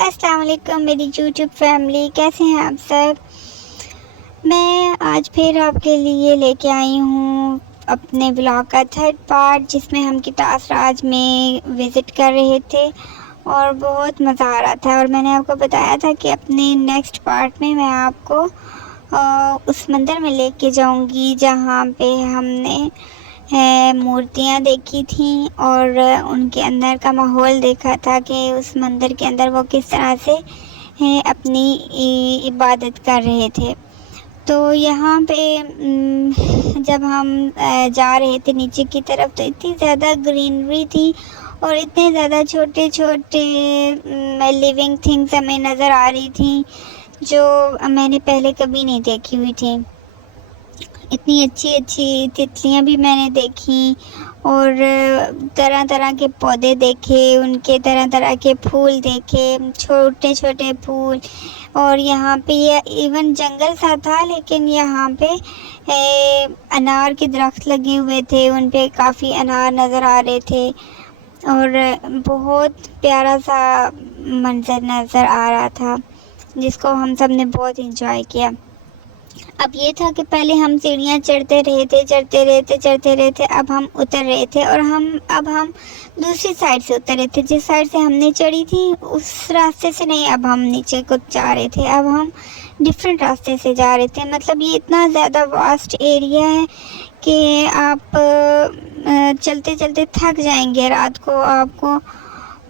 अस्सलाम वालेकुम मेरी यूट्यूब फैमिली, कैसे हैं आप सब। मैं आज फिर आपके लिए लेके आई हूँ अपने ब्लॉग का थर्ड पार्ट, जिसमें हम कितास राज में विज़िट कर रहे थे और बहुत मज़ा आ रहा था। और मैंने आपको बताया था कि अपने नेक्स्ट पार्ट में मैं आपको उस मंदिर में लेके जाऊँगी जहाँ पे हमने मूर्तियाँ देखी थी और उनके अंदर का माहौल देखा था कि उस मंदिर के अंदर वो किस तरह से अपनी इबादत कर रहे थे। तो यहाँ पे जब हम जा रहे थे नीचे की तरफ, तो इतनी ज़्यादा ग्रीनरी थी और इतने ज़्यादा छोटे छोटे लिविंग थिंग्स हमें नज़र आ रही थी जो मैंने पहले कभी नहीं देखी हुई थी। इतनी अच्छी अच्छी तितलियाँ भी मैंने देखी और तरह तरह के पौधे देखे, उनके तरह तरह के फूल देखे, छोटे छोटे फूल। और यहाँ पे ये इवन जंगल सा था, लेकिन यहाँ पे अनार के दरख्त लगे हुए थे, उन पे काफ़ी अनार नज़र आ रहे थे और बहुत प्यारा सा मंज़र नज़र आ रहा था, जिसको हम सब ने बहुत इंजॉय किया। अब ये था कि पहले हम सीढ़ियाँ चढ़ते रहे थे, अब हम उतर रहे थे और अब हम दूसरी साइड से उतर रहे थे। जिस साइड से हमने चढ़ी थी उस रास्ते से नहीं, अब हम नीचे को जा रहे थे, अब हम डिफरेंट रास्ते से जा रहे थे। मतलब ये इतना ज़्यादा वास्ट एरिया है कि आप चलते चलते थक जाएंगे। रात को आपको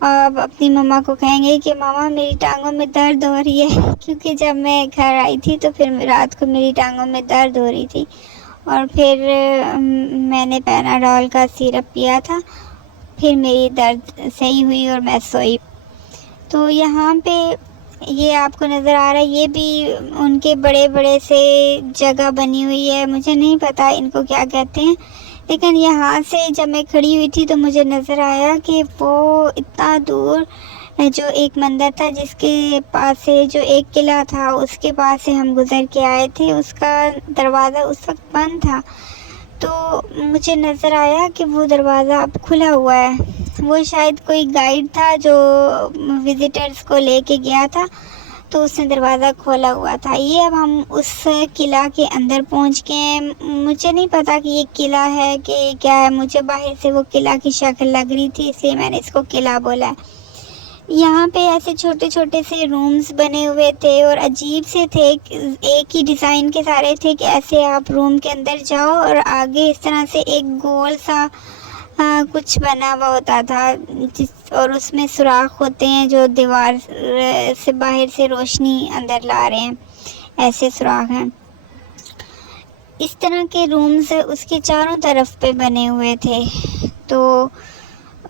अब अपनी मम्मा को कहेंगे कि मामा मेरी टांगों में दर्द हो रही है, क्योंकि जब मैं घर आई थी तो फिर रात को मेरी टांगों में दर्द हो रही थी और फिर मैंने पैनाडॉल का सिरप पिया था, फिर मेरी दर्द सही हुई और मैं सोई। तो यहाँ पे ये आपको नज़र आ रहा है, ये भी उनके बड़े बड़े से जगह बनी हुई है, मुझे नहीं पता इनको क्या कहते हैं, लेकिन यहाँ से जब मैं खड़ी हुई थी तो मुझे नज़र आया कि वो इतना दूर जो एक मंदिर था जिसके पास से जो एक किला था उसके पास से हम गुज़र के आए थे, उसका दरवाज़ा उस वक्त बंद था। तो मुझे नज़र आया कि वो दरवाज़ा अब खुला हुआ है। वो शायद कोई गाइड था जो विज़िटर्स को लेके गया था, तो उसने दरवाज़ा खोला हुआ था। ये अब हम उस किला के अंदर पहुंच गए हैं। मुझे नहीं पता कि ये किला है कि क्या है, मुझे बाहर से वो किला की शक्ल लग रही थी, इसलिए मैंने इसको किला बोला है। यहाँ पे ऐसे छोटे छोटे से रूम्स बने हुए थे और अजीब से थे, एक ही डिज़ाइन के सारे थे कि ऐसे आप रूम के अंदर जाओ और आगे इस तरह से एक गोल सा कुछ बना हुआ होता था और उसमें सुराख होते हैं जो दीवार से बाहर से रोशनी अंदर ला रहे हैं, ऐसे सुराख हैं। इस तरह के रूम्स उसके चारों तरफ पे बने हुए थे, तो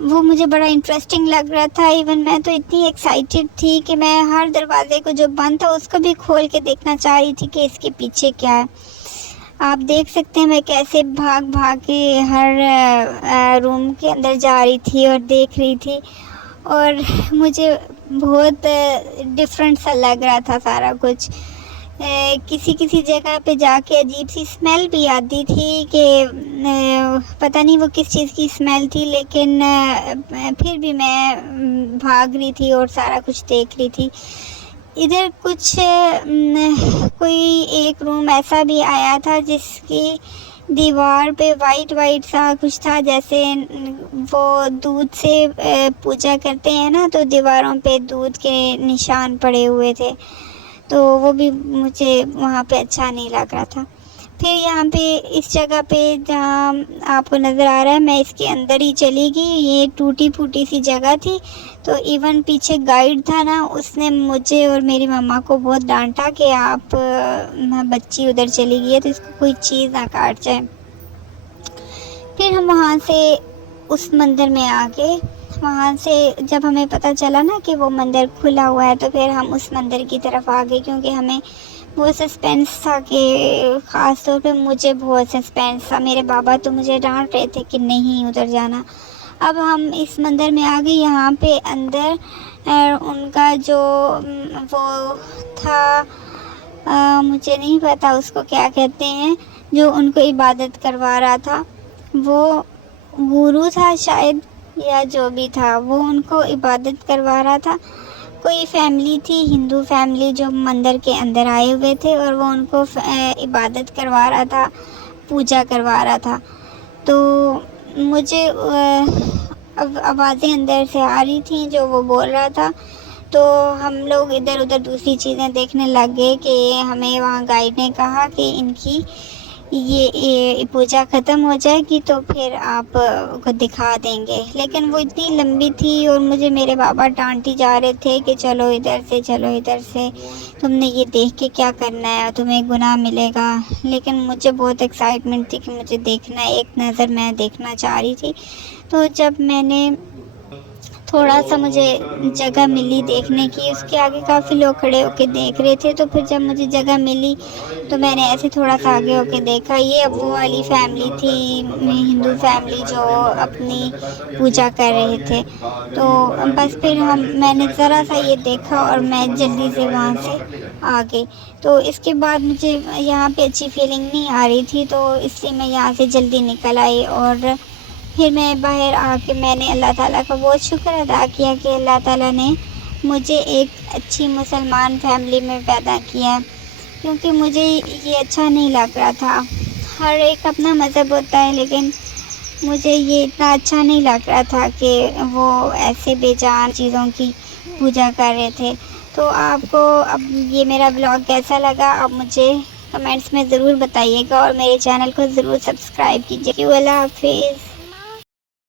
वो मुझे बड़ा इंटरेस्टिंग लग रहा था। इवन मैं तो इतनी एक्साइटेड थी कि मैं हर दरवाजे को जो बंद था उसको भी खोल के देखना चाह रही थी कि इसके पीछे क्या है। आप देख सकते हैं मैं कैसे भाग भाग के हर रूम के अंदर जा रही थी और देख रही थी, और मुझे बहुत डिफरेंट सा लग रहा था सारा कुछ। किसी किसी जगह पे जाके अजीब सी स्मेल भी आती थी कि पता नहीं वो किस चीज़ की स्मेल थी, लेकिन फिर भी मैं भाग रही थी और सारा कुछ देख रही थी। इधर कुछ कोई एक रूम ऐसा भी आया था जिसकी दीवार पे वाइट वाइट सा कुछ था, जैसे वो दूध से पूजा करते हैं ना, तो दीवारों पे दूध के निशान पड़े हुए थे, तो वो भी मुझे वहाँ पे अच्छा नहीं लग रहा था। फिर यहाँ पे इस जगह पे जहाँ आपको नज़र आ रहा है, मैं इसके अंदर ही चली गई। ये टूटी फूटी सी जगह थी, तो इवन पीछे गाइड था ना, उसने मुझे और मेरी मम्मा को बहुत डांटा कि आप बच्ची उधर चली गई है तो इसको कोई चीज़ ना काट जाए। फिर हम वहाँ से उस मंदिर में आ गए। वहाँ से जब हमें पता चला ना कि वो मंदिर खुला हुआ है, तो फिर हम उस मंदिर की तरफ आ गए, क्योंकि हमें बहुत सस्पेंस था कि ख़ास तौर पे मुझे बहुत सस्पेंस था। मेरे बाबा तो मुझे डांट रहे थे कि नहीं उधर जाना। अब हम इस मंदिर में आ गए। यहाँ पे अंदर उनका जो वो था, मुझे नहीं पता उसको क्या कहते हैं, जो उनको इबादत करवा रहा था, वो गुरु था शायद, या जो भी था वो उनको इबादत करवा रहा था। कोई फैमिली थी, हिंदू फैमिली, जो मंदिर के अंदर आए हुए थे और वो उनको इबादत करवा रहा था, पूजा करवा रहा था। तो मुझे आवाज़ें अंदर से आ रही थी जो वो बोल रहा था। तो हम लोग इधर उधर दूसरी चीज़ें देखने लग गए कि हमें वहाँ गाइड ने कहा कि इनकी ये पूजा ख़त्म हो जाएगी तो फिर आप को दिखा देंगे। लेकिन वो इतनी लंबी थी और मुझे मेरे बाबा डांटी जा रहे थे कि चलो इधर से, चलो इधर से, तुमने ये देख के क्या करना है, तुम्हें गुनाह मिलेगा। लेकिन मुझे बहुत एक्साइटमेंट थी कि मुझे देखना है, एक नज़र मैं देखना चाह रही थी। तो जब मैंने थोड़ा सा मुझे जगह मिली देखने की, उसके आगे काफ़ी लोग खड़े होकर देख रहे थे। तो फिर जब मुझे जगह मिली तो मैंने ऐसे थोड़ा सा आगे होकर देखा। ये अब वो वाली फैमिली थी, हिंदू फैमिली, जो अपनी पूजा कर रहे थे। तो बस फिर मैंने ज़रा सा ये देखा और मैं जल्दी से वहाँ से आ गई। तो इसके बाद मुझे यहाँ पे अच्छी फीलिंग नहीं आ रही थी, तो इसलिए मैं यहाँ से जल्दी निकल आई। और फिर मैं बाहर आके मैंने अल्लाह ताला का बहुत शुक्र अदा किया कि अल्लाह ताला ने मुझे एक अच्छी मुसलमान फैमिली में पैदा किया, क्योंकि मुझे ये अच्छा नहीं लग रहा था। हर एक अपना मज़हब होता है, लेकिन मुझे ये इतना अच्छा नहीं लग रहा था कि वो ऐसे बेजान चीज़ों की पूजा कर रहे थे। तो आपको अब ये मेरा ब्लॉग कैसा लगा, आप मुझे कमेंट्स में ज़रूर बताइएगा और मेरे चैनल को ज़रूर सब्सक्राइब कीजिए। अल्लाह हाफ़िज़।